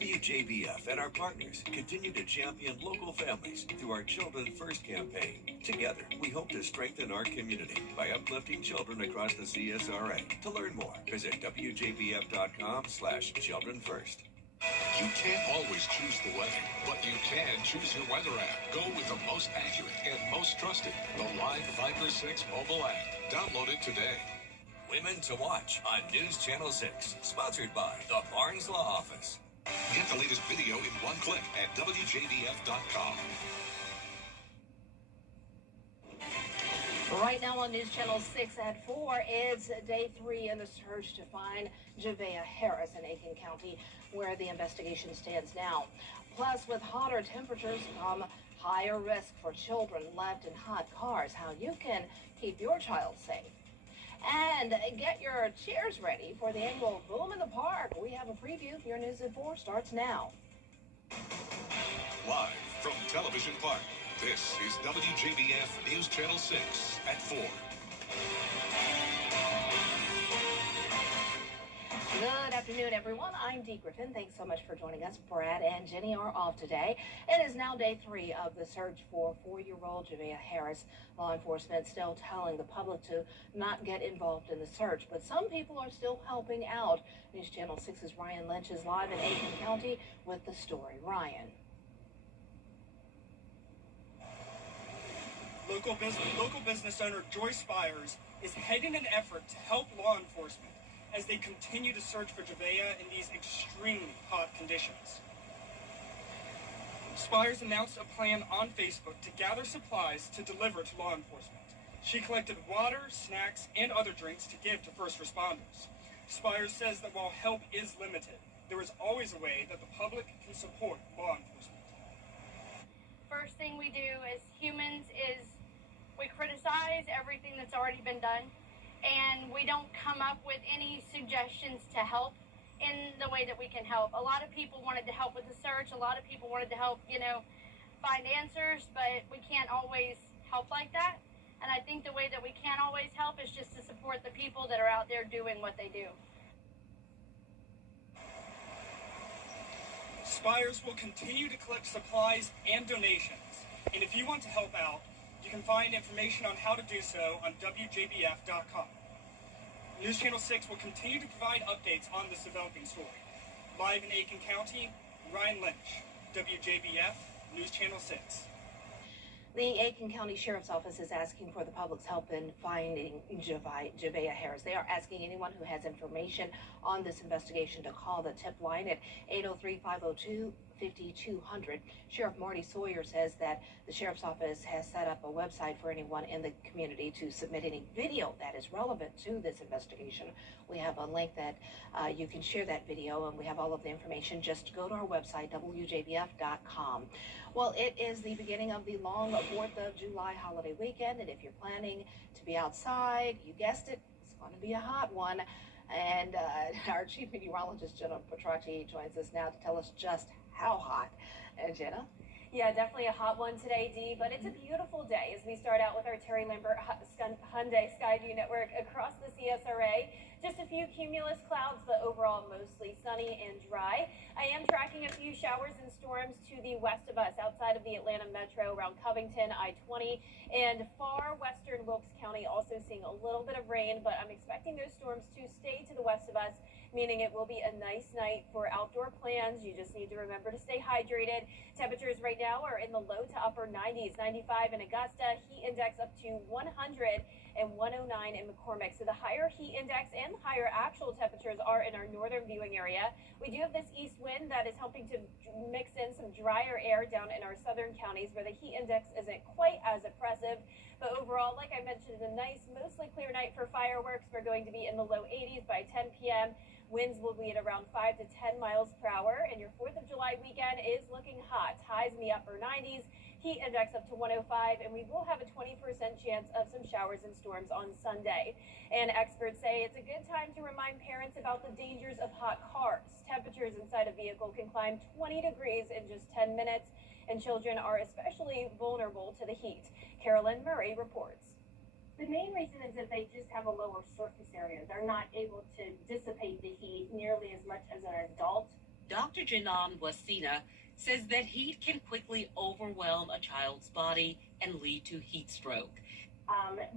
WJBF and our partners continue to champion local families through our Children First campaign. Together, we hope to strengthen our community by uplifting children across the CSRA. To learn more, visit WJBF.com/Children First. You can't always choose the weather, but you can choose your weather app. Go with the most accurate and most trusted, the Live Viper 6 mobile app. Download it today. Women to Watch on News Channel 6, sponsored by the Barnes Law Office. Get the latest video in one click at WJBF.com. Right now on News Channel 6 at 4, it's day 3 in the search to find Javea Harris in Aiken County, where the investigation stands now. Plus, with hotter temperatures come higher risk for children left in hot cars. How you can keep your child safe. And get your chairs ready for the annual Boom in the Park. We have a preview. Your News at 4 starts now. Live from Television Park, this is WJBF News Channel 6 at 4. Good afternoon, everyone. I'm Dee Griffin. Thanks so much for joining us. Brad and Jenny are off today. It is now day 3 of the search for 4-year-old Javea Harris. Law enforcement still telling the public to not get involved in the search, but some people are still helping out. News Channel 6's Ryan Lynch is live in Aiken County with the story. Ryan. Local business owner Joyce Spires is heading an effort to help law enforcement as they continue to search for Javea in these extremely hot conditions. Spires announced a plan on Facebook to gather supplies to deliver to law enforcement. She collected water, snacks, and other drinks to give to first responders. Spires says that while help is limited, there is always a way that the public can support law enforcement. First thing we do as humans is we criticize everything that's already been done, and we don't come up with any suggestions to help in the way that we can help. A lot of people wanted to help with the search. A lot of people wanted to help, find answers, but we can't always help like that. And I think the way that we can always help is just to support the people that are out there doing what they do. Spires will continue to collect supplies and donations. And if you want to help out, you can find information on how to do so on WJBF.com. News Channel 6 will continue to provide updates on this developing story. Live in Aiken County, Ryan Lynch, WJBF, News Channel 6. The Aiken County Sheriff's Office is asking for the public's help in finding Javea Harris. They are asking anyone who has information on this investigation to call the tip line at 803-502-5200. Sheriff Marty Sawyer says that the Sheriff's Office has set up a website for anyone in the community to submit any video that is relevant to this investigation. We have a link that you can share that video, and we have all of the information. Just go to our website, WJBF.com. Well, it is the beginning of the long 4th of July holiday weekend, and if you're planning to be outside, you guessed it, it's going to be a hot one. And our chief meteorologist, Jenna Petracci, joins us now to tell us just how hot. Jenna? Yeah, definitely a hot one today, Dee, but it's a beautiful day as we start out with our Terry Lambert Hyundai Skyview network across the CSRA. Just a few cumulus clouds, but overall mostly sunny and dry. I am tracking a few showers and storms to the west of us outside of the Atlanta metro around Covington, I-20, and far western Wilkes County also seeing a little bit of rain, but I'm expecting those storms to stay to the west of us, meaning it will be a nice night for outdoor plans. You just need to remember to stay hydrated. Temperatures right now are in the low to upper 90s, 95 in Augusta, heat index up to 100 and 109 in McCormick. So the higher heat index and higher actual temperatures are in our northern viewing area. We do have this east wind that is helping to mix in some drier air down in our southern counties where the heat index isn't quite as oppressive. But overall, like I mentioned, a nice, mostly clear night for fireworks. We're going to be in the low 80s by 10 p.m. Winds will be at around 5 to 10 miles per hour. And your 4th of July weekend is looking hot. Highs in the upper 90s. Heat index up to 105, and we will have a 20% chance of some showers and storms on Sunday. And experts say it's a good time to remind parents about the dangers of hot cars. Temperatures inside a vehicle can climb 20 degrees in just 10 minutes, and children are especially vulnerable to the heat. Carolyn Murray reports. The main reason is that they just have a lower surface area. They're not able to dissipate the heat nearly as much as an adult. Doctors Dr. Janan Wasina says that heat can quickly overwhelm a child's body and lead to heat stroke.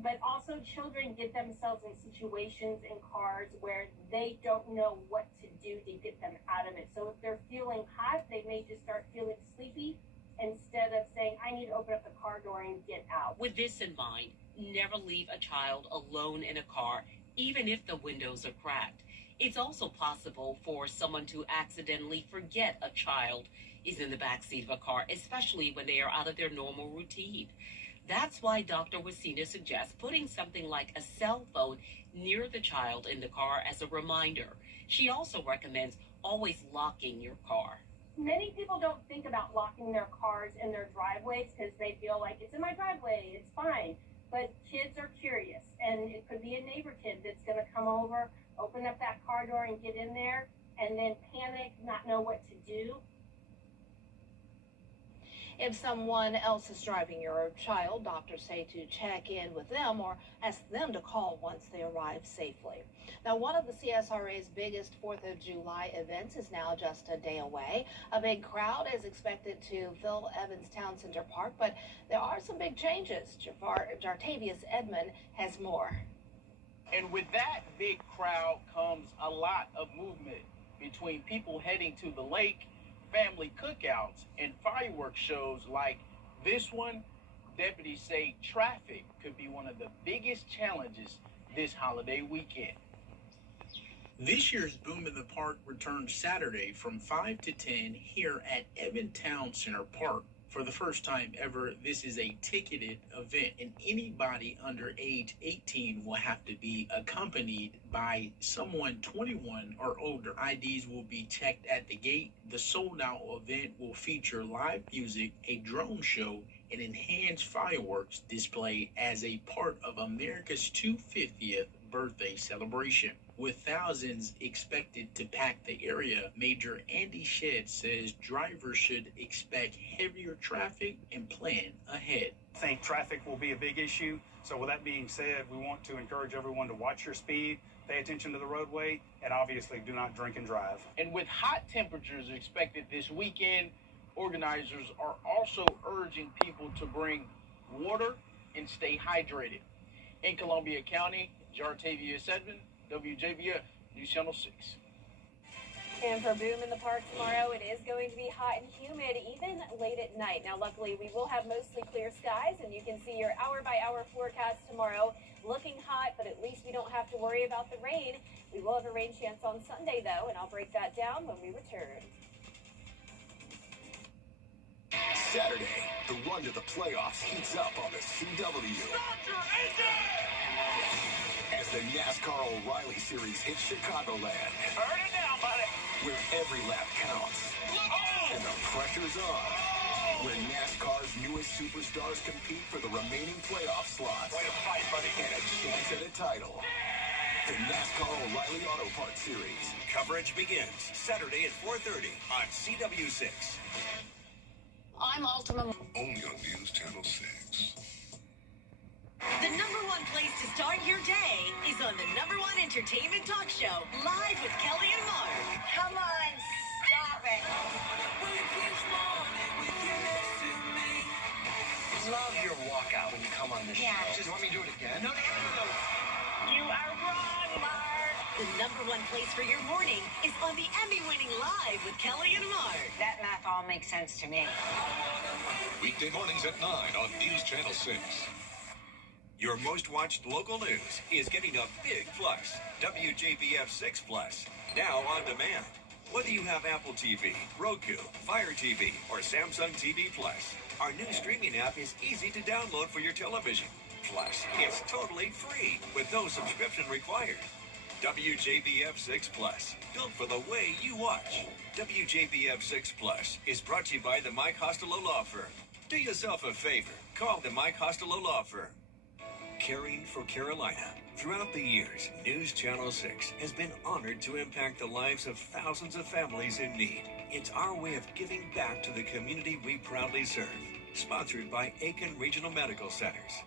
But also children get themselves in situations in cars where they don't know what to do to get them out of it. So if they're feeling hot, they may just start feeling sleepy instead of saying, I need to open up the car door and get out. With this in mind, never leave a child alone in a car, even if the windows are cracked. It's also possible for someone to accidentally forget a child is in the backseat of a car, especially when they are out of their normal routine. That's why Dr. Wasina suggests putting something like a cell phone near the child in the car as a reminder. She also recommends always locking your car. Many people don't think about locking their cars in their driveways because they feel like it's in my driveway, it's fine. But kids are curious, and it could be a neighbor kid that's going to come over, open up that car door and get in there, and then panic, not know what to do. If someone else is driving your child, doctors say to check in with them or ask them to call once they arrive safely. Now, one of the CSRA's biggest 4th of July events is now just a day away. A big crowd is expected to fill Evans Town Center Park, but there are some big changes. Jartavius Edmond has more. And with that big crowd comes a lot of movement between people heading to the lake, family cookouts, and fireworks shows like this one. Deputies say traffic could be one of the biggest challenges this holiday weekend. This year's Boom in the Park returns Saturday from 5 to 10 here at Evans Town Center Park. For the first time ever, this is a ticketed event, and anybody under age 18 will have to be accompanied by someone 21 or older. IDs will be checked at the gate. The sold-out event will feature live music, a drone show, and enhanced fireworks display as a part of America's 250th birthday celebration. With thousands expected to pack the area, Major Andy Shedd says drivers should expect heavier traffic and plan ahead. I think traffic will be a big issue. So with that being said, we want to encourage everyone to watch your speed, pay attention to the roadway, and obviously do not drink and drive. And with hot temperatures expected this weekend, organizers are also urging people to bring water and stay hydrated. In Columbia County, Jartavius Edmond, WJBF, News Channel 6. And for Boom in the Park tomorrow, it is going to be hot and humid, even late at night. Now, luckily, we will have mostly clear skies, and you can see your hour-by-hour forecast tomorrow. Looking hot, but at least we don't have to worry about the rain. We will have a rain chance on Sunday, though, and I'll break that down when we return. Saturday, the run to the playoffs heats up on the CW. As the NASCAR O'Reilly Series hits Chicagoland. Burn it down, buddy. Where every lap counts. And the pressure's on. Where NASCAR's newest superstars compete for the remaining playoff slots. Way to fight, buddy. And a chance at a title. The NASCAR O'Reilly Auto Parts Series. Coverage begins Saturday at 4:30 on CW6. I'm Ultima. Only on News Channel 6. The #1 place to start your day is on the #1 entertainment talk show, Live with Kelly and Mark. Come on, stop it. Love your walkout when you come on this show. Just you want me to do it again? No. You are wrong, Mark. The #1 place for your morning is on the Emmy-winning Live with Kelly and Mark. That math all makes sense to me. Weekday mornings at 9 on News Channel 6. Your most watched local news is getting a big plus. WJBF 6 Plus, now on demand. Whether you have Apple TV, Roku, Fire TV, or Samsung TV Plus, our new streaming app is easy to download for your television. Plus, it's totally free with no subscription required. WJBF 6 Plus, built for the way you watch. WJBF 6 Plus is brought to you by the Mike Costello Law Firm. Do yourself a favor. Call the Mike Costello Law Firm. Caring for Carolina. Throughout the years, News Channel 6 has been honored to impact the lives of thousands of families in need. It's our way of giving back to the community we proudly serve. Sponsored by Aiken Regional Medical Centers.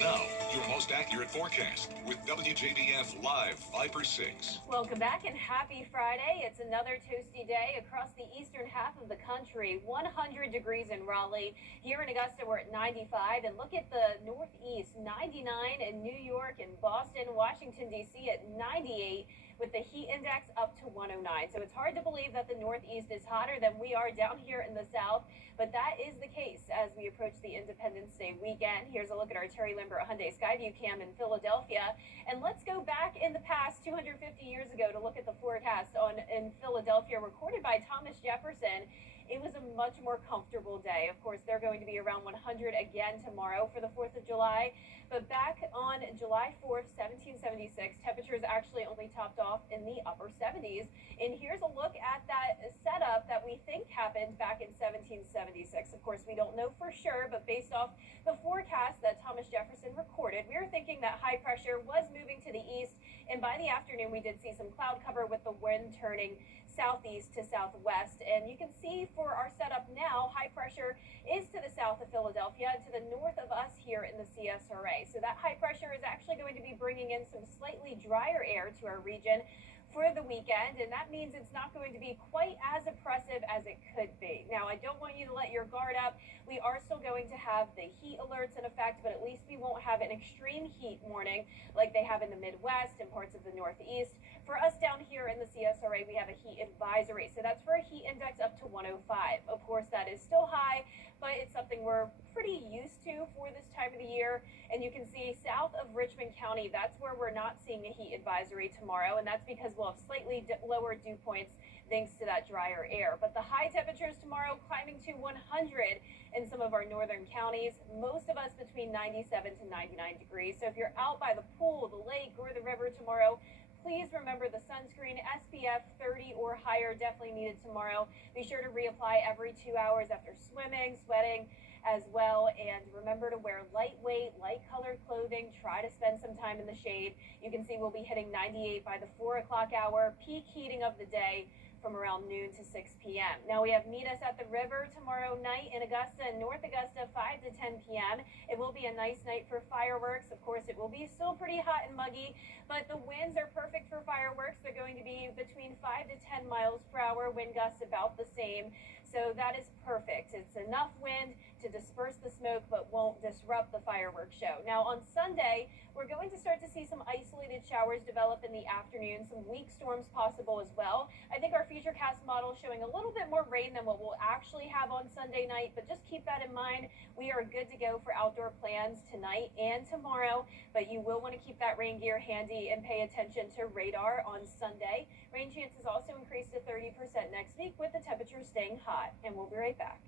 Now, your most accurate forecast with WJBF Live Viper 6. Welcome back and happy Friday. It's another toasty day across the eastern half of the country. 100 degrees in Raleigh. Here in Augusta, we're at 95. And look at the northeast, 99 in New York and Boston, Washington, D.C. at 98. With the heat index up to 109. So it's hard to believe that the Northeast is hotter than we are down here in the South, but that is the case as we approach the Independence Day weekend. Here's a look at our Terry Limbert Hyundai Skyview cam in Philadelphia. And let's go back in the past 250 years ago to look at the forecast in Philadelphia recorded by Thomas Jefferson. It was a much more comfortable day. Of course, they're going to be around 100 again tomorrow for the 4th of July. But back on July 4th, 1776, temperatures actually only topped off in the upper 70s. And here's a look at that setup that we think happened back in 1776. Of course, we don't know for sure, but based off the forecast that Thomas Jefferson recorded, we were thinking that high pressure was moving to the east. And by the afternoon, we did see some cloud cover with the wind turning southeast to southwest. And you can see for our setup now, high pressure is to the south of Philadelphia and to the north of us here in the CSRA. So that high pressure is actually going to be bringing in some slightly drier air to our region for the weekend, and that means it's not going to be quite as oppressive as it could be. Now, I don't want you to let your guard up. We are still going to have the heat alerts in effect, but at least we won't have an extreme heat warning like they have in the Midwest and parts of the Northeast. For us down here in the CSRA, we have a heat advisory, so that's for a heat index up to 105. Of course, that is still high, but it's something we're pretty used to for this time of the year. And you can see south of Richmond County, that's where we're not seeing a heat advisory tomorrow, and that's because we'll have slightly lower dew points thanks to that drier air. But the high temperatures tomorrow climbing to 100 in some of our northern counties, most of us between 97 to 99 degrees. So if you're out by the pool, the lake, or the river tomorrow, please remember the sunscreen, SPF 30 or higher, definitely needed tomorrow. Be sure to reapply every 2 hours after swimming, sweating as well. And remember to wear lightweight, light-colored clothing. Try to spend some time in the shade. You can see we'll be hitting 98 by the 4 o'clock hour, peak heating of the day from around noon to 6 p.m. Now we have Meet Us at the River tomorrow night in Augusta and North Augusta, 5 to 10 p.m. It will be a nice night for fireworks. Of course, it will be still pretty hot and muggy, but the winds are perfect for fireworks. They're going to be between 5 to 10 miles per hour, wind gusts about the same. So that is perfect. It's enough wind to disperse the smoke, but won't disrupt the fireworks show. Now on Sunday, we're going to start to see some isolated showers develop in the afternoon, some weak storms possible as well. I think our Futurecast model is showing a little bit more rain than what we'll actually have on Sunday night, but just keep that in mind. We are good to go for outdoor plans tonight and tomorrow, but you will want to keep that rain gear handy and pay attention to radar on Sunday. Rain chances also increase to 30% next week with the temperature staying hot, and we'll be right back.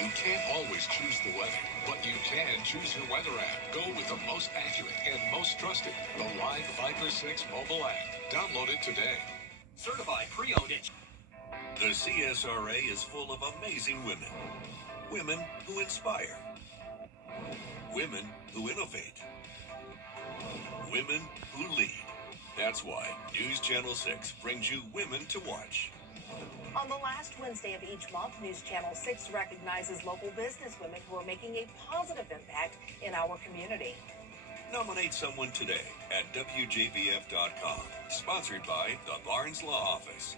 You can't always choose the weather, but you can choose your weather app. Go with the most accurate and most trusted, the Live Viper 6 mobile app. Download it today. Certified pre-owned. The CSRA is full of amazing women. Women who inspire. Women who innovate. Women who lead. That's why News Channel 6 brings you Women to Watch. On the last Wednesday of each month, News Channel 6 recognizes local businesswomen who are making a positive impact in our community. Nominate someone today at WJBF.com. Sponsored by the Barnes Law Office.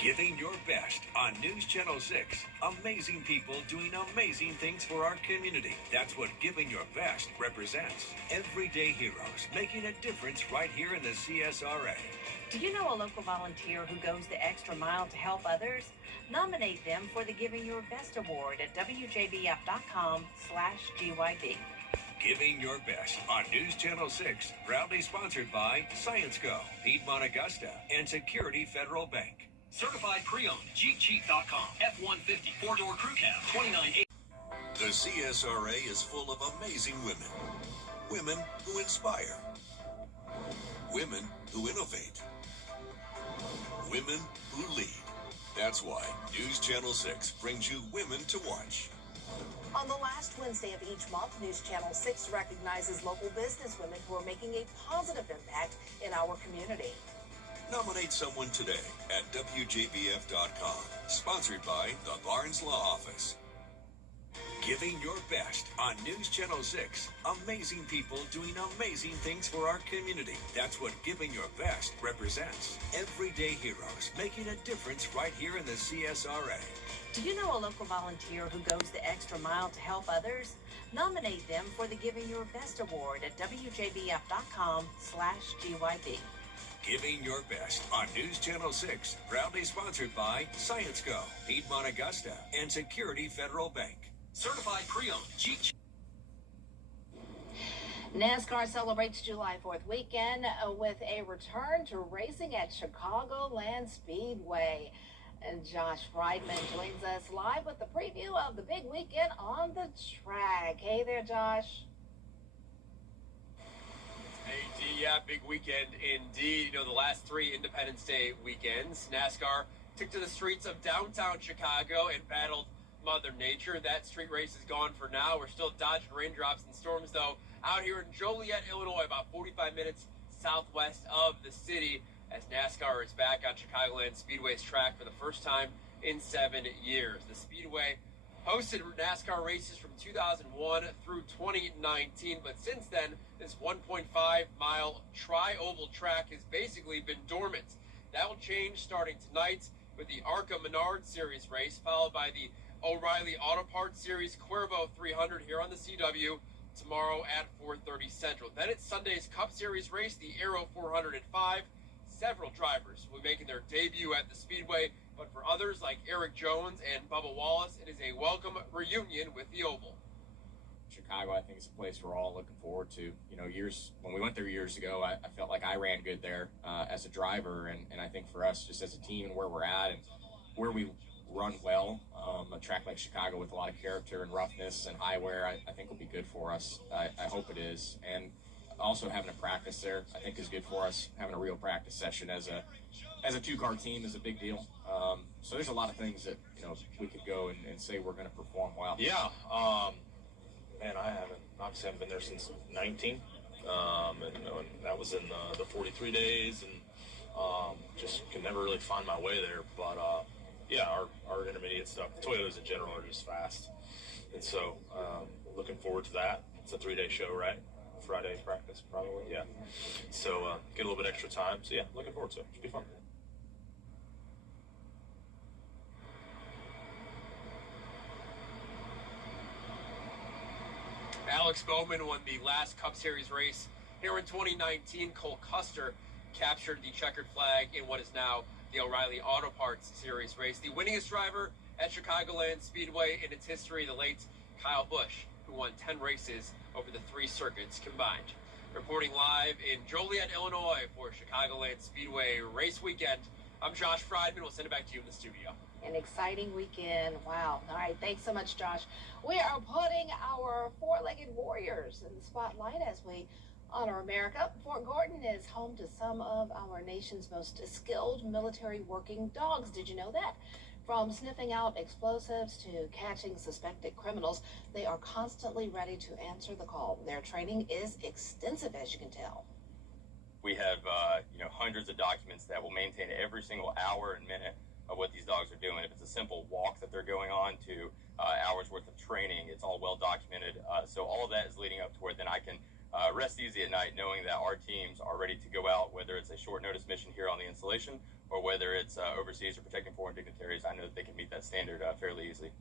Giving your best on News Channel 6. Amazing people doing amazing things for our community. That's what Giving Your Best represents. Everyday heroes making a difference right here in the CSRA. Do you know a local volunteer who goes the extra mile to help others? Nominate them for the Giving Your Best Award at WJBF.com/GYB. Giving Your Best on News Channel 6. Proudly sponsored by ScienceGo, Piedmont Augusta, and Security Federal Bank. Certified pre-owned, JeepCheap.com, F-150, 4-door crew cab, $29,800. The CSRA is full of amazing women. Women who inspire. Women who innovate. Women who lead. That's why News Channel 6 brings you Women to Watch. On the last Wednesday of each month, News Channel 6 recognizes local businesswomen who are making a positive impact in our community. Nominate someone today at WJBF.com. Sponsored by the Barnes Law Office. Giving your best on News Channel 6. Amazing people doing amazing things for our community. That's what giving your best represents. Everyday heroes making a difference right here in the CSRA. Do you know a local volunteer who goes the extra mile to help others? Nominate them for the Giving Your Best Award at WJBF.com/GYB. Giving your best on News Channel 6. Proudly sponsored by ScienceGo, Piedmont Augusta, and Security Federal Bank. Certified pre-owned Jeep. NASCAR celebrates July 4th weekend with a return to racing at Chicagoland Speedway. And Josh Friedman joins us live with the preview of the big weekend on the track. Hey there, Josh. Hey, D, yeah, big weekend indeed. You know, the last 3 Independence Day weekends, NASCAR took to the streets of downtown Chicago and battled Mother Nature. That street race is gone for now. We're still dodging raindrops and storms, though, out here in Joliet, Illinois, about 45 minutes southwest of the city, as NASCAR is back on Chicagoland Speedway's track for the first time in 7 years. The Speedway hosted NASCAR races from 2001 through 2019, but since then, this 1.5-mile tri-oval track has basically been dormant. That will change starting tonight with the ARCA Menard Series race, followed by the O'Reilly Auto Parts Series Cuervo 300 here on the CW tomorrow at 4:30 Central. Then it's Sunday's Cup Series race, the Aero 405. Several drivers will be making their debut at the Speedway, but for others like Eric Jones and Bubba Wallace, it is a welcome reunion with the Oval. Chicago, I think, is a place we're all looking forward to. You know, when we went there years ago, I felt like I ran good there as a driver, and I think for us, just as a team and where we're at and where we run well, a track like Chicago with a lot of character and roughness and high wear, I think will be good for us. I hope it is. And also having a practice there, I think, is good for us. Having a real practice session as a 2-car team is a big deal. So there's a lot of things that, you know, we could go and say we're going to perform well. Yeah. Man, I obviously haven't been there since 19. And that was in the 43 days, and just could never really find my way there. But yeah, our intermediate stuff, the Toyotas in general, are just fast, and so looking forward to that. It's a 3-day show, right? Friday practice, probably, yeah. So get a little bit extra time. So yeah, looking forward to it. Should be fun. Alex Bowman won the last Cup Series race here in 2019. Cole Custer captured the checkered flag in what is now the O'Reilly Auto Parts Series race. The winningest driver at Chicagoland Speedway in its history, the late Kyle Busch, who won 10 races over the 3 circuits combined. Reporting live in Joliet, Illinois for Chicagoland Speedway race weekend, I'm Josh Friedman. We'll send it back to you in the studio. An exciting weekend. Wow. All right. Thanks so much, Josh. We are putting our 4-legged warriors in the spotlight as we honor America. Fort Gordon is home to some of our nation's most skilled military working dogs. Did you know that? From sniffing out explosives to catching suspected criminals, they are constantly ready to answer the call. Their training is extensive, as you can tell. We have, hundreds of documents that will maintain every single hour and minute of what these dogs are doing. If it's a simple walk that they're going on to hours worth of training, it's all well documented. So all of that is leading up to where then I can rest easy at night knowing that our teams are ready to go out, whether it's a short notice mission here on the installation or whether it's overseas or protecting foreign dignitaries. I know that they can meet that standard fairly easily.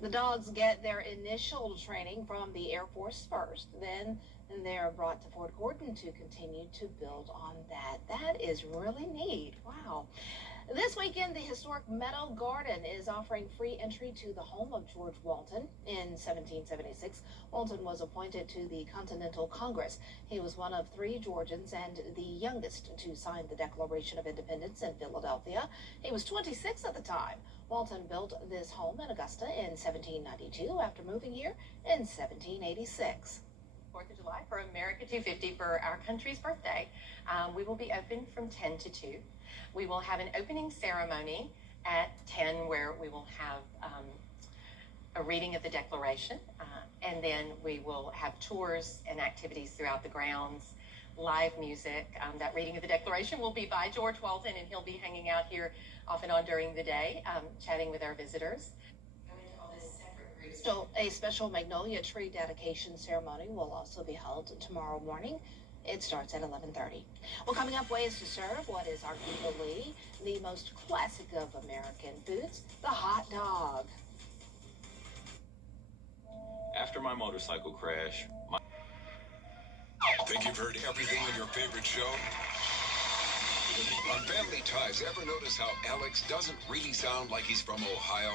The dogs get their initial training from the Air Force first, then they're brought to Fort Gordon to continue to build on that. That is really neat. Wow. This weekend, the historic Meadow Garden is offering free entry to the home of George Walton. In 1776, Walton was appointed to the Continental Congress. He was one of 3 Georgians and the youngest to sign the Declaration of Independence in Philadelphia. He was 26 at the time. Walton built this home in Augusta in 1792 after moving here in 1786. 4th of July for America 250 for our country's birthday. We will be open from 10 to 2. We will have an opening ceremony at 10 where we will have a reading of the Declaration, and then we will have tours and activities throughout the grounds, live music. That reading of the Declaration will be by George Walton, and he'll be hanging out here off and on during the day, chatting with our visitors. Go into all this separate group So a special magnolia tree dedication ceremony will also be held tomorrow morning. It starts at 11:30. Well, coming up, ways to serve what is arguably the most classic of American foods, the hot dog. After my motorcycle crash, Think you've heard everything on your favorite show? On Family Ties, ever notice how Alex doesn't really sound like he's from Ohio?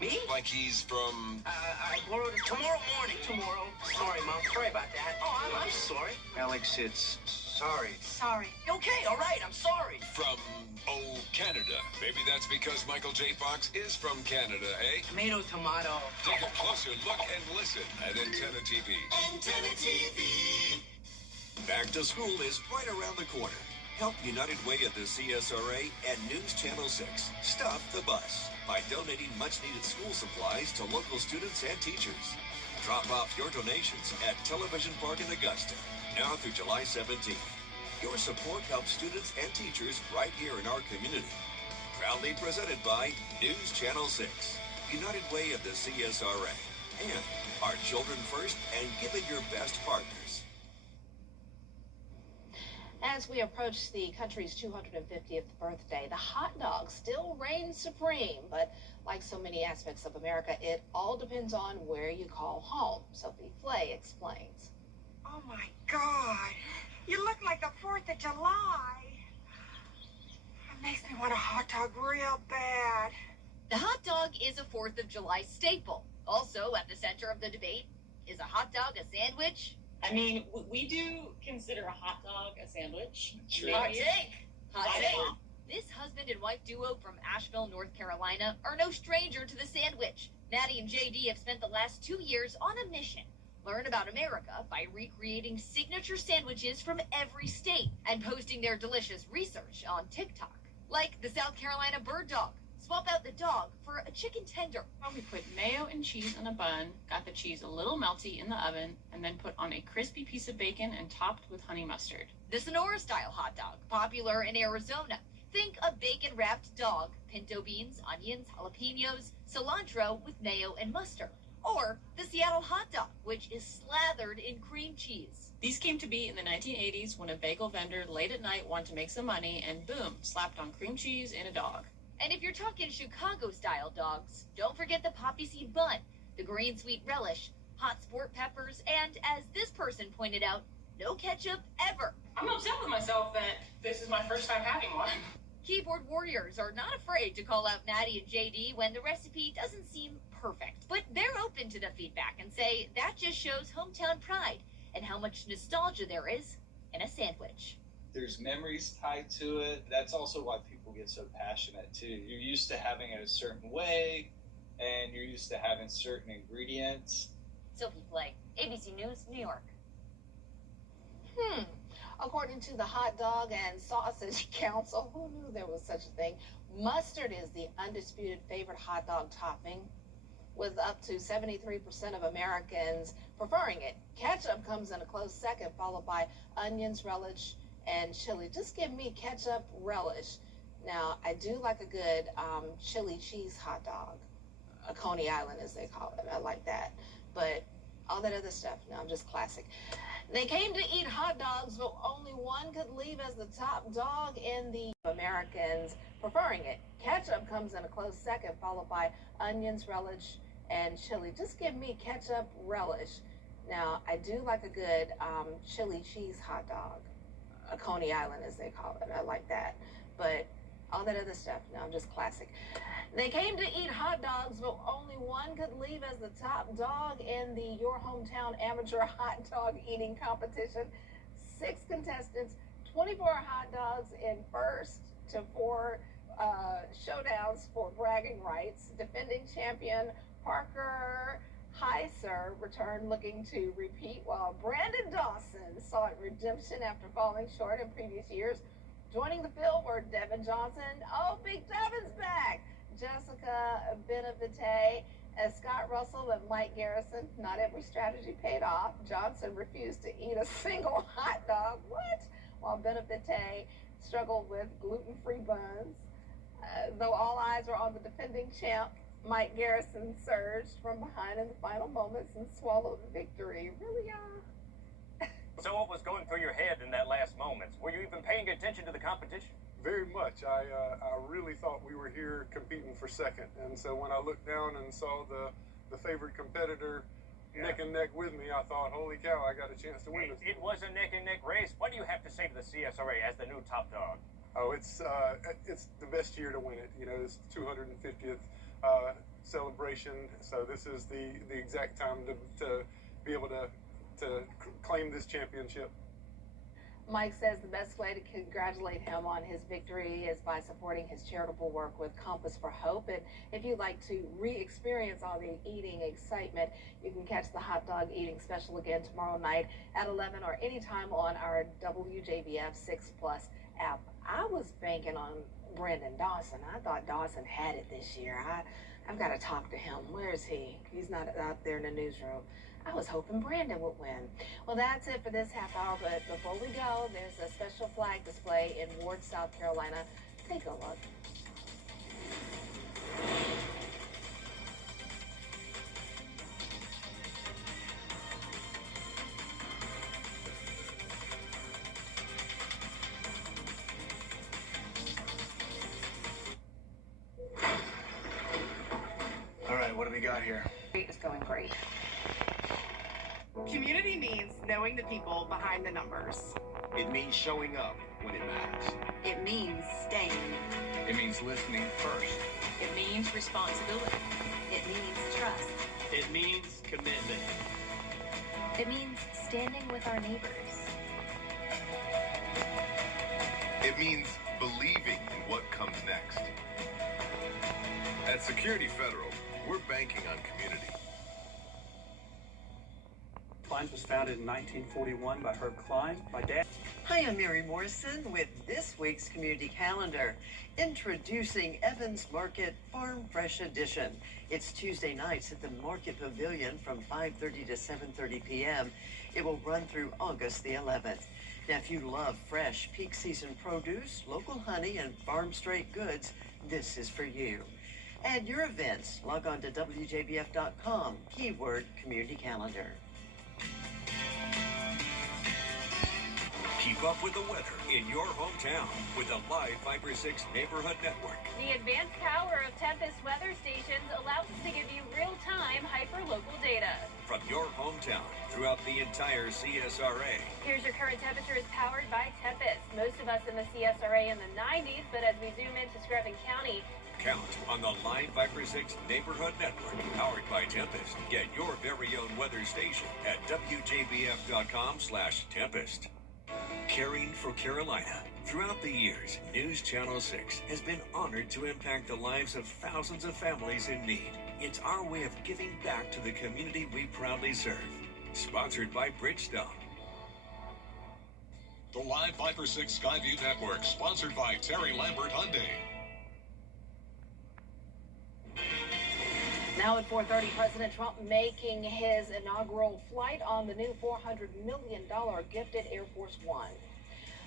Me? Like he's from... I borrowed it tomorrow morning. Tomorrow. Sorry, Mom. Sorry about that. Oh, I'm sorry. Alex, it's sorry. Sorry. Okay, all right. I'm sorry. From, Canada. Maybe that's because Michael J. Fox is from Canada, eh? Tomato. Take a closer look and listen at Antenna TV. Antenna TV. Back to school is right around the corner. Help United Way at the CSRA and News Channel 6 stop the bus by donating much-needed school supplies to local students and teachers. Drop off your donations at Television Park in Augusta, now through July 17th. Your support helps students and teachers right here in our community. Proudly presented by News Channel 6, United Way of the CSRA, and our Children First and Giving Your Best partners. As we approach the country's 250th birthday, the hot dog still reigns supreme. But like so many aspects of America, it all depends on where you call home. Sophie Flay explains. Oh my God, you look like the 4th of July. It makes me want a hot dog real bad. The hot dog is a 4th of July staple. Also at the center of the debate, is a hot dog a sandwich? I mean, we do consider a hot dog a sandwich. Sure. Hot take. Hot take. This husband and wife duo from Asheville, North Carolina are no stranger to the sandwich. Maddie and JD have spent the last 2 years on a mission. Learn about America by recreating signature sandwiches from every state and posting their delicious research on TikTok. Like the South Carolina bird dog. Swap out the dog for a chicken tender. We put mayo and cheese on a bun, got the cheese a little melty in the oven, and then put on a crispy piece of bacon and topped with honey mustard. The Sonora-style hot dog, popular in Arizona. Think a bacon-wrapped dog, pinto beans, onions, jalapenos, cilantro with mayo and mustard. Or the Seattle hot dog, which is slathered in cream cheese. These came to be in the 1980s when a bagel vendor late at night wanted to make some money and boom, slapped on cream cheese and a dog. And if you're talking Chicago-style dogs, don't forget the poppy seed bun, the green sweet relish, hot sport peppers, and as this person pointed out, no ketchup ever. I'm upset with myself that this is my first time having one. Keyboard warriors are not afraid to call out Maddie and JD when the recipe doesn't seem perfect. But they're open to the feedback and say that just shows hometown pride and how much nostalgia there is in a sandwich. There's memories tied to it. That's also why people get so passionate too. You're used to having it a certain way, and you're used to having certain ingredients. Sophie Flay, ABC News, New York. According to the Hot Dog and Sausage Council, who knew there was such a thing? Mustard is the undisputed favorite hot dog topping, with up to 73% of Americans preferring it. Ketchup comes in a close second, followed by onions, relish, and chili. Just give me ketchup, relish. Now, I do like a good chili cheese hot dog, a Coney Island as they call it. I like that. But all that other stuff, no, I'm just classic. They came to eat hot dogs, but only one could leave as the top dog in the Americans preferring it. Ketchup comes in a close second, followed by onions, relish, and chili. Just give me ketchup, relish. Now, I do like a good chili cheese hot dog, a Coney Island as they call it. I like that. But all that other stuff, no, I'm just classic. They came to eat hot dogs, but only one could leave as the top dog in the Your Hometown Amateur Hot Dog Eating Competition. 6 contestants, 24 hot dogs in first to 4 showdowns for bragging rights. Defending champion Parker Heiser returned looking to repeat, while Brandon Dawson sought redemption after falling short in previous years. Joining the field were Devin Johnson. Oh, Big Devin's back. Jessica Benavite, Scott Russell, and Mike Garrison. Not every strategy paid off. Johnson refused to eat a single hot dog. What? While Benavite struggled with gluten-free buns. Though all eyes were on the defending champ, Mike Garrison surged from behind in the final moments and swallowed victory. Really, So what was going through your head in that last moments? Were you even paying attention to the competition? Very much. I really thought we were here competing for second. And so when I looked down and saw the favorite competitor neck and neck with me, I thought, holy cow, I got a chance to win this. It was a neck and neck race. What do you have to say to the CSRA as the new top dog? Oh, it's the best year to win it. You know, it's 250th celebration. So this is the exact time to be able to claim this championship. Mike says the best way to congratulate him on his victory is by supporting his charitable work with Compass for Hope. And if you'd like to re-experience all the eating excitement, you can catch the hot dog eating special again tomorrow night at 11 or anytime on our WJBF 6 Plus app. I was banking on Brendan Dawson. I thought Dawson had it this year. I've got to talk to him. Where is he? He's not out there in the newsroom. I was hoping Brandon would win. Well, that's it for this half hour, but before we go, there's a special flag display in Ward, South Carolina. Take a look. All right, what do we got here? It's going great. Community means knowing the people behind the numbers. It means showing up when it matters. It means staying. It means listening first. It means responsibility. It means trust. It means commitment. It means standing with our neighbors. It means believing in what comes next. At Security Federal, we're banking on community. Kleins was founded in 1941 by Herb Klein, my dad. Hi, I'm Mary Morrison with this week's Community Calendar. Introducing Evans Market Farm Fresh Edition. It's Tuesday nights at the Market Pavilion from 5:30 to 7:30 p.m. It will run through August the 11th. Now, if you love fresh peak season produce, local honey, and farm straight goods, this is for you. Add your events. Log on to WJBF.com, keyword Community Calendar. Keep up with the weather in your hometown with the Live Fiber 6 Neighborhood Network. The advanced power of Tempest weather stations allows us to give you real-time hyper-local data. From your hometown throughout the entire CSRA. Here's your current temperatures powered by Tempest. Most of us in the CSRA in the 90s, but as we zoom into Screven County, Count on the Live Fiber 6 Neighborhood Network, powered by Tempest. Get your very own weather station at WJBF.com/Tempest. Caring for Carolina. Throughout the years, News Channel 6 has been honored to impact the lives of thousands of families in need. It's our way of giving back to the community we proudly serve. Sponsored by Bridgestone. The Live Viper 6 Skyview Network, sponsored by Terry Lambert Hyundai. Now at 4:30, President Trump making his inaugural flight on the new $400 million gifted Air Force One.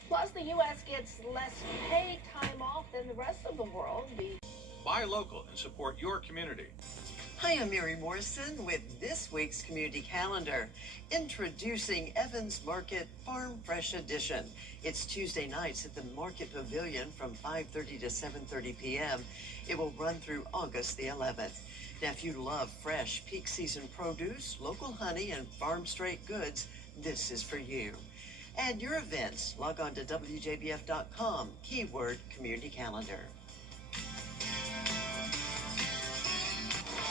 Plus, the U.S. gets less paid time off than the rest of the world. Buy local and support your community. Hi, I'm Mary Morrison with this week's Community Calendar. Introducing Evans Market Farm Fresh Edition. It's Tuesday nights at the Market Pavilion from 5:30 to 7:30 p.m. It will run through August the 11th. Now, if you love fresh peak season produce, local honey, and farm straight goods, this is for you. Add your events. Log on to WJBF.com, keyword Community Calendar.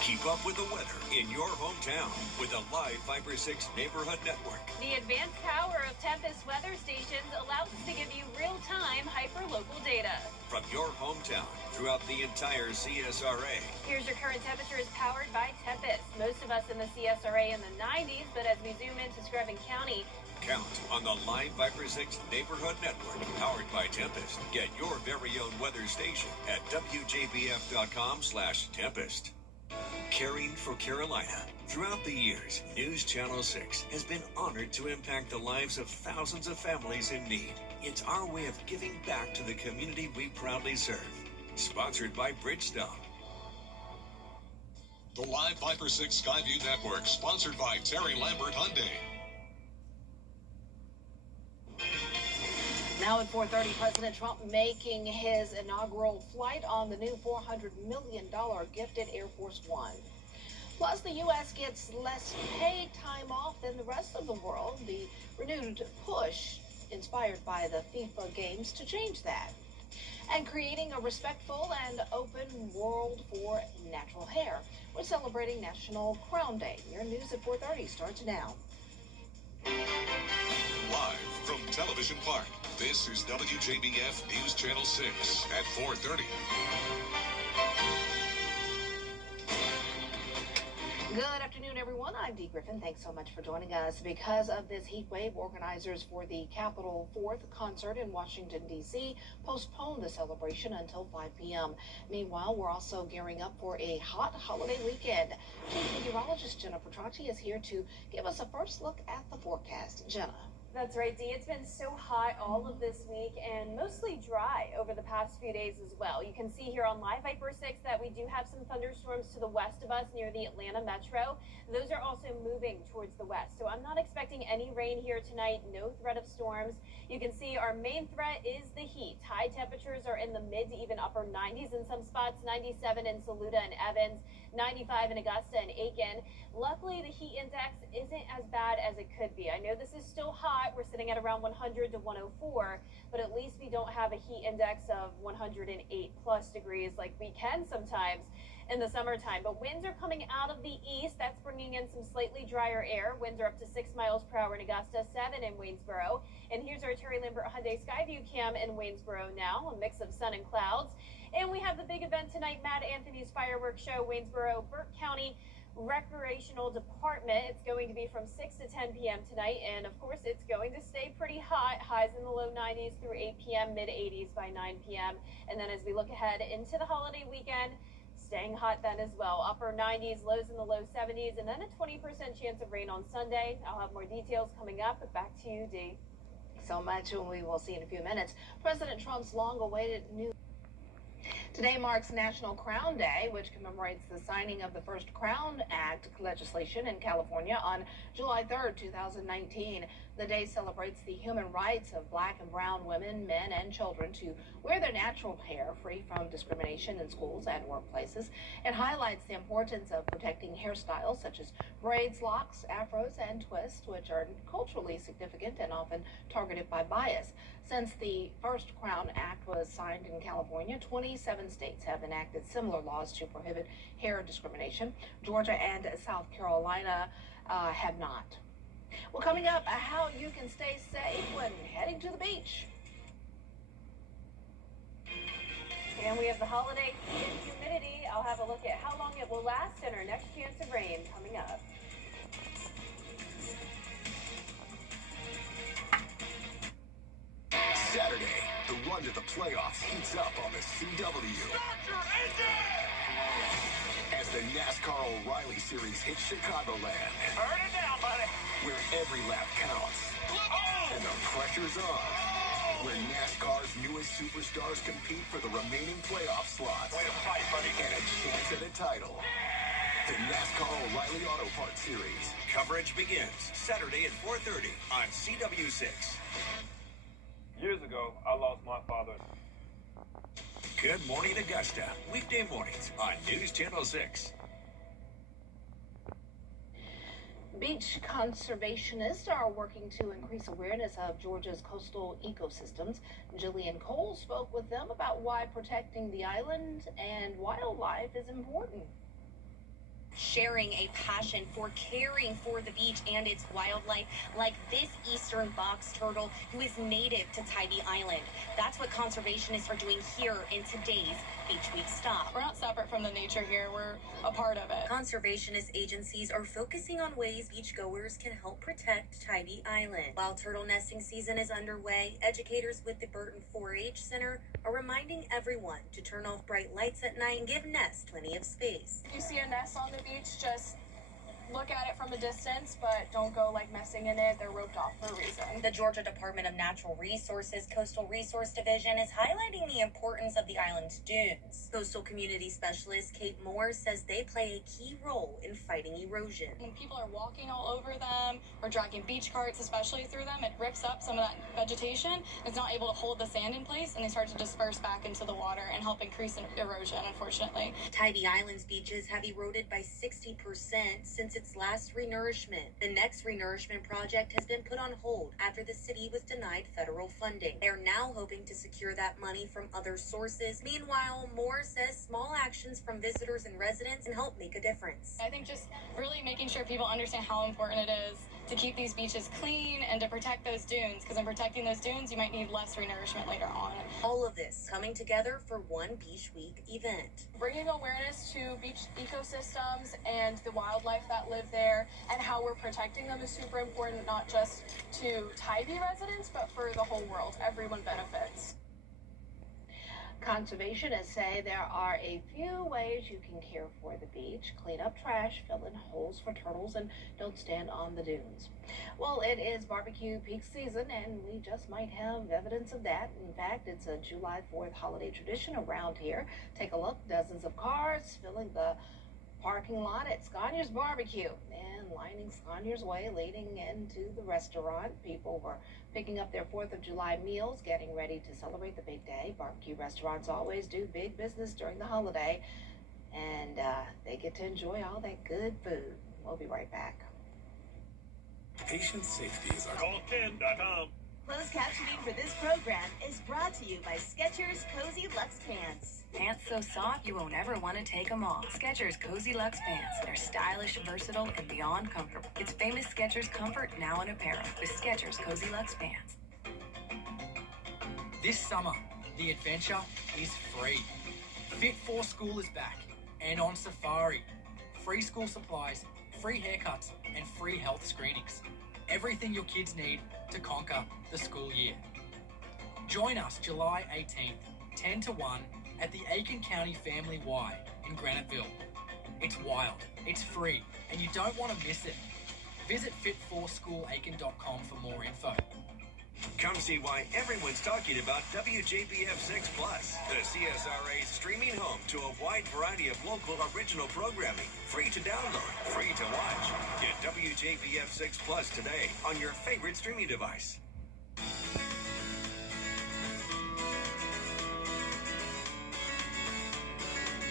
Keep up with the weather in your hometown with the Live Fiber 6 Neighborhood Network. the advanced power of Tempest weather stations allows us to give you real-time hyper-local data. From your hometown throughout the entire CSRA. Here's your current temperatures powered by Tempest. Most of us in the CSRA in the 90s, but as we zoom into Screven County, Count on the Live Viper 6 Neighborhood Network, powered by Tempest. Get your very own weather station at WJBF.com/Tempest. Caring for Carolina. Throughout the years, News Channel 6 has been honored to impact the lives of thousands of families in need. It's our way of giving back to the community we proudly serve. Sponsored by Bridgestone. The Live 5/6 Skyview Network, sponsored by Terry Lambert Hyundai. Now at 4:30, President Trump making his inaugural flight on the new $400 million gifted Air Force One. Plus, the U.S. gets less paid time off than the rest of the world. The renewed push inspired by the FIFA games to change that. And creating a respectful and open world for natural hair. We're celebrating National Crown Day. Your news at 4:30 starts now. Live from Television Park, this is WJBF News Channel 6 at 4:30. Good afternoon, everyone. I'm Dee Griffin. Thanks so much for joining us. Because of this heat wave, organizers for the Capitol 4th concert in Washington, D.C. postponed the celebration until 5 p.m. Meanwhile, we're also gearing up for a hot holiday weekend. Chief meteorologist Jenna Petracci is here to give us a first look at the forecast. Jenna. That's right, Dee. It's been so hot all of this week and mostly dry over the past few days as well. You can see here on Live Viper 6 that we do have some thunderstorms to the west of us near the Atlanta metro. Those are also moving towards the west. So I'm not expecting any rain here tonight, no threat of storms. You can see our main threat is the heat. High temperatures are in the mid to even upper 90s in some spots, 97 in Saluda and Evans, 95 in Augusta and Aiken. Luckily, the heat index isn't as bad as it could be. I know this is still hot. We're sitting at around 100 to 104, but at least we don't have a heat index of 108 plus degrees like we can sometimes in the summertime. But winds are coming out of the east. That's bringing in some slightly drier air. Winds are up to 6 miles per hour in Augusta, 7 in Waynesboro. And here's our Terry Lambert Hyundai Skyview cam in Waynesboro now, a mix of sun and clouds. And we have the big event tonight, Mad Anthony's Fireworks Show, Waynesboro, Burke County Recreational Department. It's going to be from 6 to 10 p.m. tonight, and of course it's going to stay pretty hot. Highs in the low 90s through 8 p.m., mid 80s by 9 p.m. And then as we look ahead into the holiday weekend, staying hot then as well. Upper 90s, lows in the low 70s, and then a 20% chance of rain on Sunday. I'll have more details coming up, but back to you, Dee. So much, and we will see in a few minutes. President Trump's long-awaited new Today marks National Crown Day, which commemorates the signing of the first Crown Act legislation in California on July 3rd, 2019. The day celebrates the human rights of black and brown women, men, and children to wear their natural hair free from discrimination in schools and workplaces. It highlights the importance of protecting hairstyles such as braids, locks, afros, and twists, which are culturally significant and often targeted by bias. Since the first Crown Act was signed in California, 27 states have enacted similar laws to prohibit hair discrimination. Georgia and South Carolina have not. Well, coming up, how you can stay safe when heading to the beach. And we have the holiday heat and humidity. I'll have a look at how long it will last and our next chance of rain coming up. Saturday, the run to the playoffs heats up on the CW. As the NASCAR O'Reilly Series hits Chicagoland. Turn it down, buddy. Where every lap counts. And the pressure's on. Where NASCAR's newest superstars compete for the remaining playoff slots. Way to fight, buddy. And a chance at a title. The NASCAR O'Reilly Auto Parts Series. Coverage begins Saturday at 4:30 on CW6. Years ago, I lost my father. Good Morning Augusta, weekday mornings on News Channel 6. Beach conservationists are working to increase awareness of Georgia's coastal ecosystems. Jillian Cole spoke with them about why protecting the island and wildlife is important. Sharing a passion for caring for the beach and its wildlife, like this eastern box turtle who is native to Tybee Island. That's what conservationists are doing here in today's Beach Week stop. We're not separate from the nature here, we're a part of it. Conservationist agencies are focusing on ways beachgoers can help protect Tybee Island. While turtle nesting season is underway, educators with the Burton 4-H Center are reminding everyone to turn off bright lights at night and give nests plenty of space. If you see a nest on the beach, just look at it from a distance, but don't go like messing in it. They're roped off for a reason. The Georgia Department of Natural Resources Coastal Resource Division is highlighting the importance of the island's dunes. Coastal Community Specialist Kate Moore says they play a key role in fighting erosion. When people are walking all over them or dragging beach carts, especially through them, it rips up some of that vegetation. It's not able to hold the sand in place, and they start to disperse back into the water and help increase erosion, unfortunately. Tybee Island's beaches have eroded by 60% since its last renourishment. The next renourishment project has been put on hold after the city was denied federal funding. They're now hoping to secure that money from other sources. Meanwhile, Moore says small actions from visitors and residents can help make a difference. I think just really making sure people understand how important it is to keep these beaches clean and to protect those dunes, because in protecting those dunes, you might need less renourishment later on. All of this coming together for one Beach Week event. Bringing awareness to beach ecosystems and the wildlife that live there and how we're protecting them is super important, not just to Tybee residents, but for the whole world. Everyone benefits. Conservationists say there are a few ways you can care for the beach. Clean up trash, fill in holes for turtles, and don't stand on the dunes. Well, it is barbecue peak season, and we just might have evidence of that. In fact, it's a July 4th holiday tradition around here. Take a look, dozens of cars filling the parking lot at Scania's Barbecue and lining Scania's Way leading into the restaurant. People were picking up their 4th of July meals, getting ready to celebrate the big day. Barbecue restaurants always do big business during the holiday, and they get to enjoy all that good food. We'll be right back. Patient safety is our call10.com. Closed captioning for this program is brought to you by Skechers Cozy Luxe Pants. Pants so soft you won't ever want to take them off. Skechers Cozy Luxe Pants. They're stylish, versatile, and beyond comfortable. It's famous Skechers comfort now in apparel with Skechers Cozy Luxe Pants. This summer, the adventure is free. Fit for School is back and on safari. Free school supplies, free haircuts, and free health screenings. Everything your kids need to conquer the school year. Join us July 18th, 10 to 1 at the Aiken County Family Y in Graniteville. It's wild, it's free, and you don't want to miss it. Visit fitforschoolalaiken.com for more info. Come see why everyone's talking about WJBF 6 Plus, the CSRA's streaming home to a wide variety of local original programming. Free to download, free to watch. Get WJBF 6 Plus today on your favorite streaming device.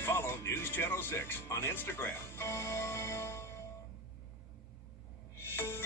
Follow News Channel 6 on Instagram.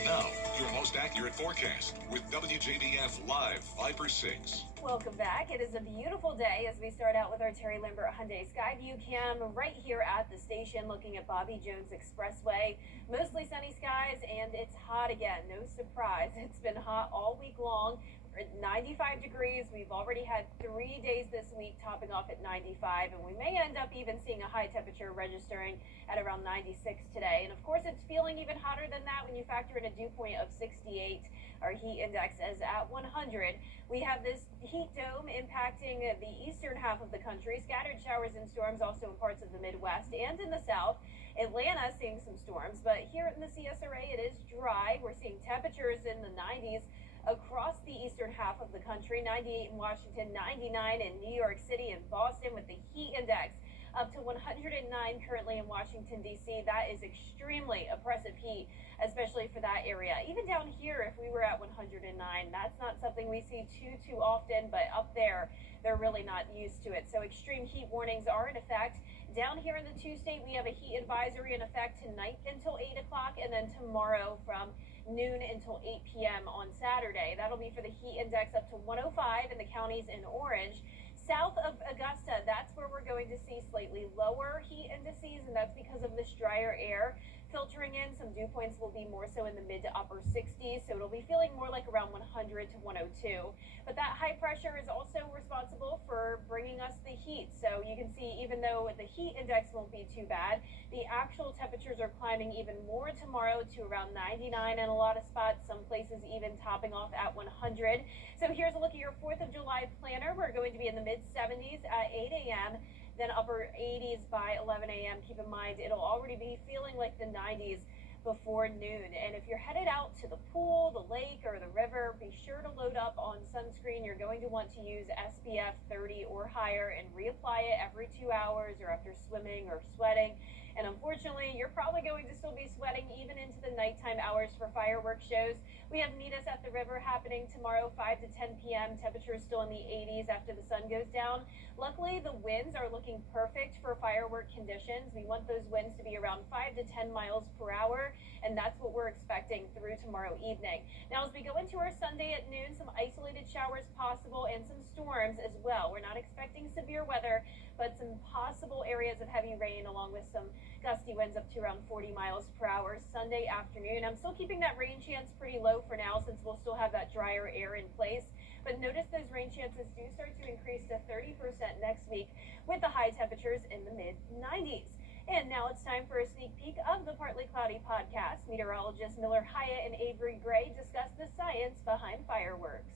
Now, your most accurate forecast with WJBF Live Viper 6. Welcome back. It is a beautiful day as we start out with our Terry Limbert Hyundai Skyview cam right here at the station looking at Bobby Jones Expressway. Mostly sunny skies and it's hot again. No surprise. It's been hot all week long. We're at 95 degrees. We've already had 3 days this week topping off at 95, and we may end up even seeing a high temperature registering at around 96 today. And of course, it's feeling even hotter than that when you factor in a dew point of 68. Our heat index is at 100. We have this heat dome impacting the eastern half of the country. Scattered showers and storms also in parts of the Midwest and in the South. Atlanta seeing some storms, but here in the CSRA, it is dry. We're seeing temperatures in the 90s across the eastern half of the country. 98 in Washington, 99 in New York City and Boston, with the heat index up to 109 currently in Washington, D.C. That is extremely oppressive heat, especially for that area. Even down here, if we were at 109, that's not something we see too often, but up there, they're really not used to it. So extreme heat warnings are in effect. Down here in the two-state, we have a heat advisory in effect tonight until 8 o'clock, and then tomorrow from noon until 8 p.m. on Saturday. That'll be for the heat index up to 105 in the counties in orange. South of Augusta, that's where we're going to see slightly lower heat indices, and that's because of this drier air filtering in. Some dew points will be more so in the mid to upper 60s, so it'll be feeling more like around 100 to 102. But that high pressure is also responsible for bringing us the heat. So you can see, even though the heat index won't be too bad, the actual temperatures are climbing even more tomorrow to around 99 in a lot of spots, some places even topping off at 100. So here's a look at your 4th of July planner. We're going to be in the mid-70s at 8 a.m., then upper 80s by 11 a.m. Keep in mind, it'll already be feeling like the 90s before noon. And if you're headed out to the pool, the lake, or the river, be sure to load up on sunscreen. You're going to want to use SPF 30 or higher and reapply it every 2 hours or after swimming or sweating. And unfortunately, you're probably going to still be sweating even into the nighttime hours for fireworks shows. We have Meet Us at the River happening tomorrow, 5 to 10 p.m. Temperatures still in the 80s after the sun goes down. Luckily, the winds are looking perfect for firework conditions. We want those winds to be around 5 to 10 miles per hour, and that's what we're expecting through tomorrow evening. Now, as we go into our Sunday at noon, some isolated showers possible and some storms as well. We're not expecting severe weather, but some possible areas of heavy rain along with some gusty winds up to around 40 miles per hour Sunday afternoon. I'm still keeping that rain chance pretty low for now since we'll still have that drier air in place. But notice those rain chances do start to increase to 30% next week with the high temperatures in the mid-90s. And now it's time for a sneak peek of the Partly Cloudy podcast. Meteorologists Miller Hyatt and Avery Gray discuss the science behind fireworks.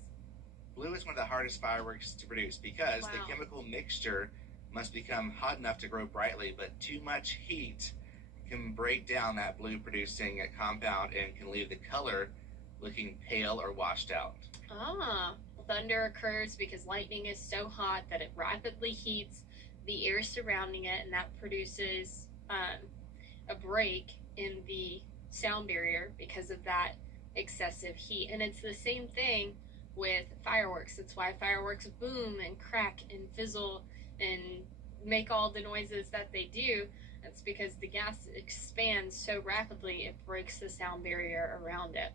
Blue is one of the hardest fireworks to produce because the chemical mixture must become hot enough to grow brightly, but too much heat can break down that blue producing a compound and can leave the color looking pale or washed out. Thunder occurs because lightning is so hot that it rapidly heats the air surrounding it, and that produces a break in the sound barrier because of that excessive heat. And it's the same thing with fireworks. That's why fireworks boom and crack and fizzle and make all the noises that they do. That's because the gas expands so rapidly it breaks the sound barrier around it.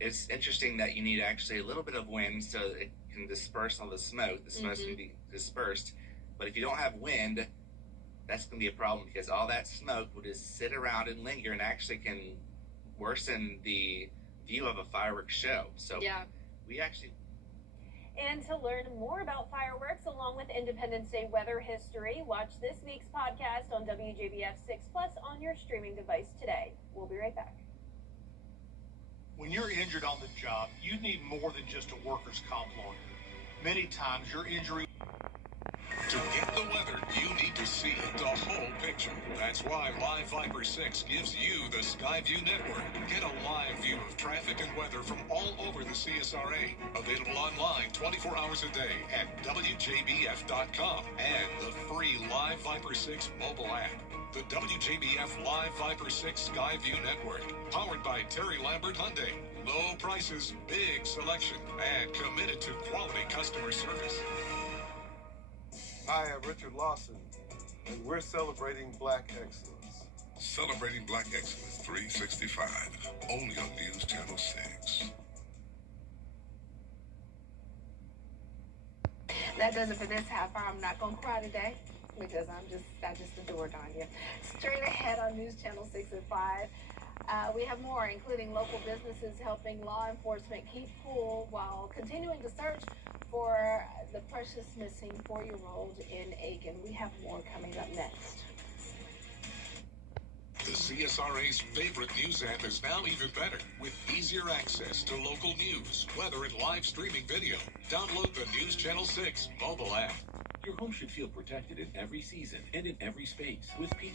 It's interesting that you need actually a little bit of wind so it can disperse all the smoke. The smoke can be dispersed. But if you don't have wind, that's going to be a problem because all that smoke will just sit around and linger and actually can worsen the view of a fireworks show. So we actually... And to learn more about fireworks along with Independence Day weather history, watch this week's podcast on WJBF 6 Plus on your streaming device today. We'll be right back. When you're injured on the job, you need more than just a workers' comp lawyer. Many times your injury... To get the weather, you need to see the whole picture. That's why Live Viper 6 gives you the Skyview network. Get a live view of traffic and weather from all over the CSRA. Available online 24 hours a day at WJBF.com and the free Live Viper 6 mobile app. The WJBF Live Viper 6 Skyview network. Powered by Terry Lambert Hyundai. Low prices, big selection, and committed to quality customer service. Hi, I'm Richard Lawson, and we're celebrating Black Excellence. Celebrating Black Excellence 365, only on News Channel 6. That does it for this half hour. I'm not going to cry today because I just adored Anya. Straight ahead on News Channel 6 at 5. We have more, including local businesses helping law enforcement keep cool while continuing to search for the precious missing 4-year-old in Aiken. We have more coming up next. The CSRA's favorite news app is now even better with easier access to local news, weather, and live streaming video. Download the News Channel 6 mobile app. Your home should feel protected in every season and in every space with Peach.